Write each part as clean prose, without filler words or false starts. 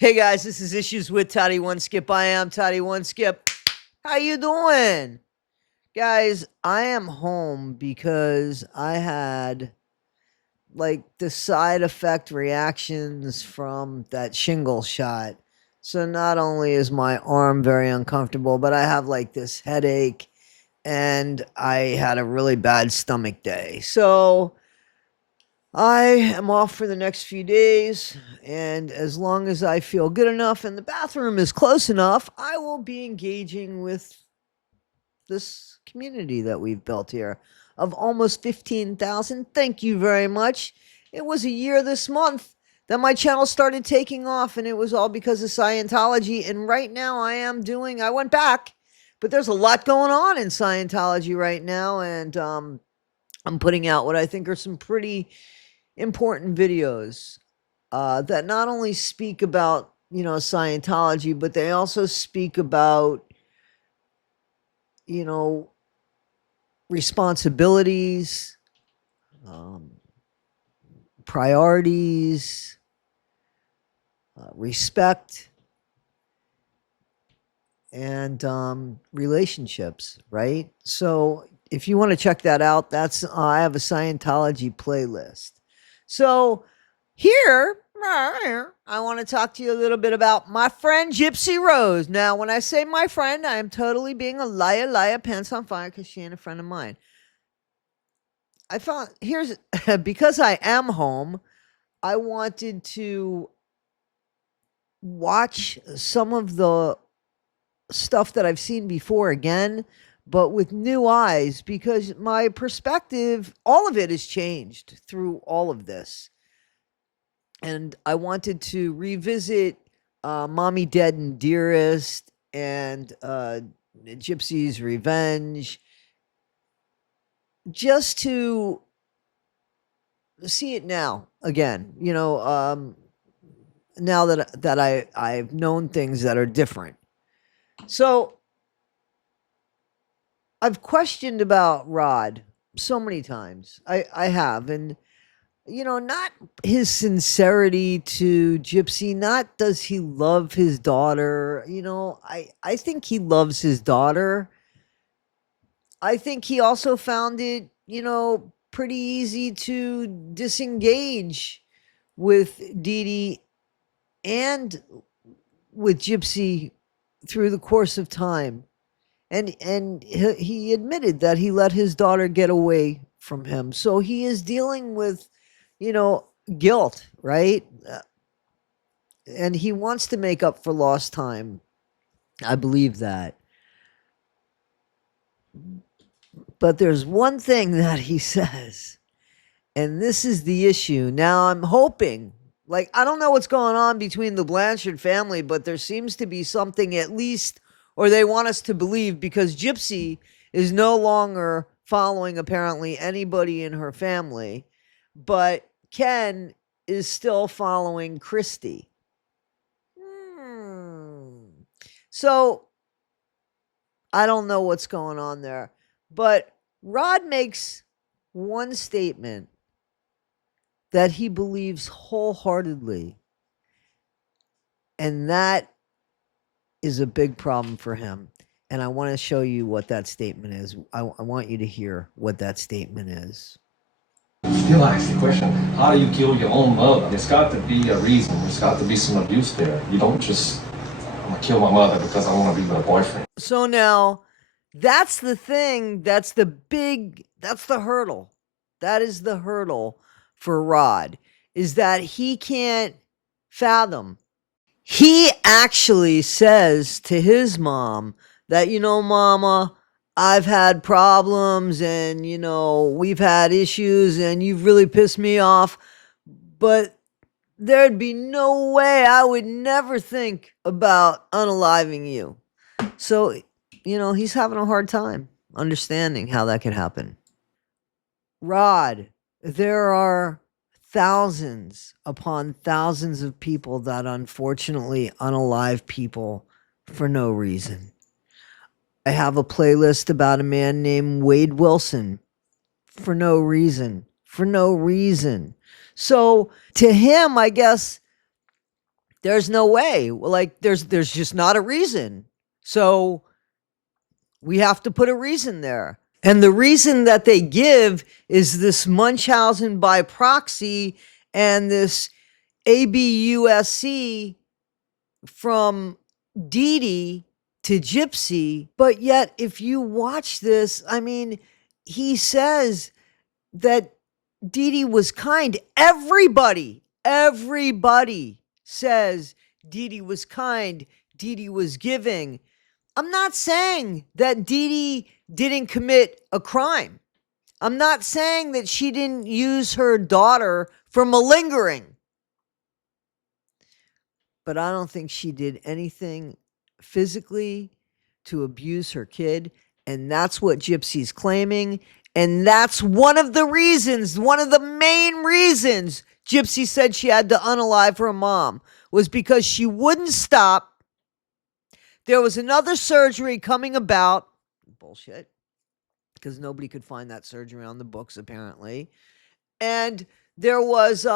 Hey guys, this is Issues with PT1 Skip. I am PT1 Skip. How you doing? Guys, I am home because I had like the side effect reactions from that shingle shot. So not only is my arm very uncomfortable, but I have like this headache and I had a really bad stomach day. So I am off for the next few days, and as long as I feel good enough and the bathroom is close enough, I will be engaging with this community that we've built here of almost 15,000. Thank you very much. It was a year this month that my channel started taking off, and it was all because of Scientology. And right now, I went back, but there's a lot going on in Scientology right now, and I'm putting out what I think are some pretty important videos that not only speak about, Scientology, but they also speak about, you know, responsibilities, um, priorities, respect, and relationships, right? So if you want to check that out, I have a Scientology playlist. So here, I want to talk to you a little bit about my friend GYPSY Rose. Now, when I say my friend, I am totally being a liar, pants on fire, because she ain't a friend of mine. I found, because I am home, I wanted to watch some of the stuff that I've seen before again, but with new eyes, because my perspective, all of it has changed through all of this. And I wanted to revisit Mommy Dead and Dearest and Gypsy's Revenge, just to see it now again. Now that I've known things that are different. So I've questioned about Rod so many times. I have, and not his sincerity to Gypsy, not does he love his daughter. I think he loves his daughter. I think he also found it, pretty easy to disengage with Dee Dee and with Gypsy through the course of time. And he admitted that he let his daughter get away from him. So he is dealing with, you know, guilt, right? And he wants to make up for lost time. I believe that. But there's one thing that he says, and this is the issue. Now I'm hoping, like, I don't know what's going on between the Blanchard family, but there seems to be something, at least, or they want us to believe, because Gypsy is no longer following apparently anybody in her family, but Ken is still following Christy. So I don't know what's going on there, but Rod makes one statement that he believes wholeheartedly, and that is a big problem for him. And I want to show you what that statement is. I want you to hear what that statement is. Still ask the question, how do you kill your own mother? There's got to be a reason. There's got to be some abuse there. You don't just, I'm going to kill my mother because I want to be with a boyfriend. So now, that's the thing. That's the hurdle. That is the hurdle for Rod, is that he can't fathom. He actually says to his mom that, Mama, I've had problems and, we've had issues and you've really pissed me off, but there'd be no way, I would never think about unaliving you. So, he's having a hard time understanding how that could happen. Rod, there are thousands upon thousands of people that unfortunately unalive people for no reason. I have a playlist about a man named Wade Wilson for no reason. For no reason. So to him, I guess There's no way. Like, there's just not a reason. So we have to put a reason there. And the reason that they give is this Munchausen by proxy and this ABUSC from Dee to Gypsy. But yet, if you watch this, I mean, he says that Dee was kind. Everybody says Dee was kind. Dee was giving. I'm not saying that Dee didn't commit a crime. I'm not saying that she didn't use her daughter for malingering. But I don't think she did anything physically to abuse her kid. And that's what Gypsy's claiming. And that's one of the reasons, one of the main reasons Gypsy said she had to unalive her mom was because she wouldn't stop. There was another surgery coming about. Bullshit. Because nobody could find that surgery on the books, apparently. And there was,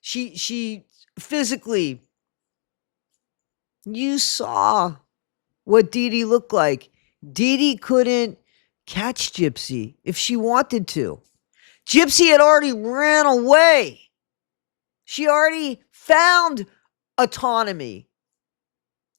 she physically, you saw what Dee looked like. Dee couldn't catch Gypsy if she wanted to. Gypsy had already ran away. She already found autonomy.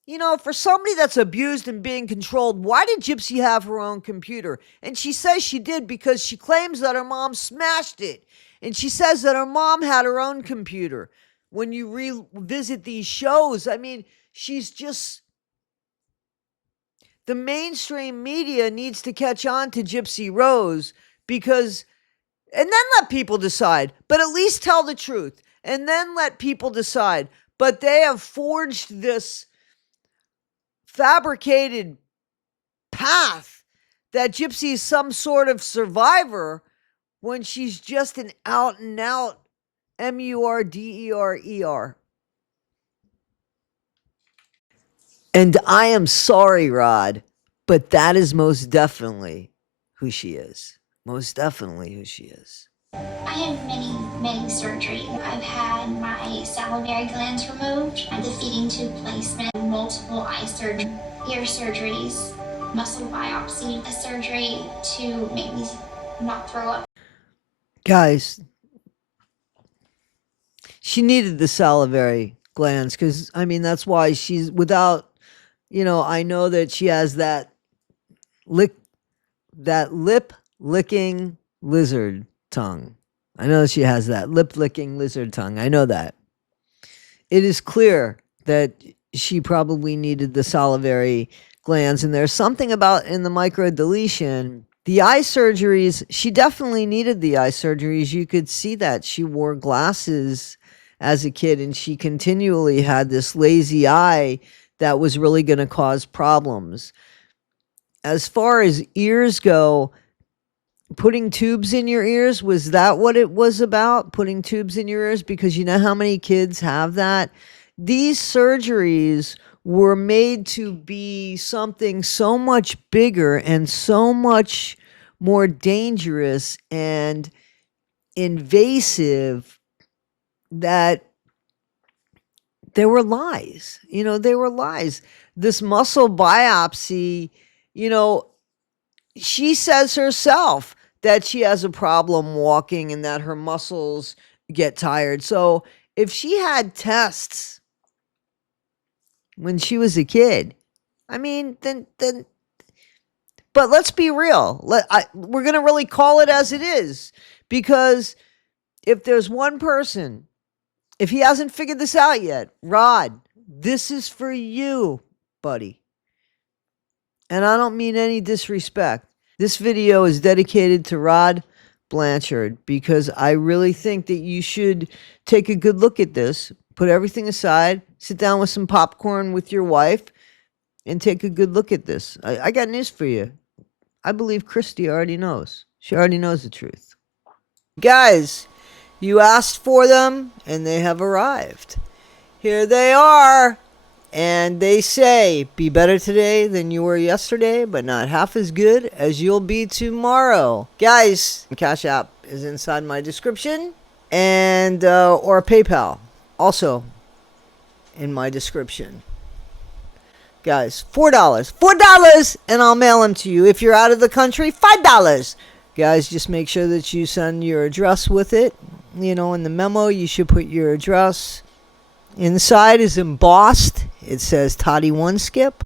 You know, for somebody that's abused and being controlled, why did Gypsy have her own computer? And she says she did because she claims that her mom smashed it. And she says that her mom had her own computer. When you revisit these shows, I mean, she's just... The mainstream media needs to catch on to GYPSY Rose because... And then let people decide. But at least tell the truth. And then let people decide. But they have forged this fabricated path that Gypsy is some sort of survivor when she's just an out and out murderer. And I am sorry, Rod, but that is most definitely who she is. Most definitely who she is. I had many surgeries. I've had my salivary glands removed, the feeding tube placement, multiple eye surgery, ear surgeries, muscle biopsy, a surgery to make me not throw up. Guys, she needed the salivary glands because, I mean, that's why she's without, you know, I know that she has that lip licking lizard tongue. I know she has that lip-licking lizard tongue. I know that. It is clear that she probably needed the salivary glands, and there's something about in the microdeletion, the eye surgeries, she definitely needed the eye surgeries. You could see that. She wore glasses as a kid, and she continually had this lazy eye that was really going to cause problems. As far as ears go, putting tubes in your ears, was that what it was about? Putting tubes in your ears? Because you know how many kids have that? These surgeries were made to be something so much bigger and so much more dangerous and invasive that there were lies. You know, they were lies. This muscle biopsy, you know, she says herself that she has a problem walking and that her muscles get tired. So if she had tests when she was a kid, I mean, then but let's be real. We're going to really call it as it is, because if there's one person, if he hasn't figured this out yet, Rod, this is for you, buddy. And I don't mean any disrespect. This video is dedicated to Rod Blanchard because I really think that you should take a good look at this, put everything aside, sit down with some popcorn with your wife, and take a good look at this. I got news for you. I believe Christy already knows. She already knows the truth. Guys, you asked for them, and they have arrived. Here they are. And they say, be better today than you were yesterday, but not half as good as you'll be tomorrow. Guys, Cash App is inside my description, and or PayPal. Also, in my description. Guys, $4, and I'll mail them to you. If you're out of the country, $5. Guys, just make sure that you send your address with it. You know, in the memo, you should put your address. Inside is embossed. It says Toddy1 Skip.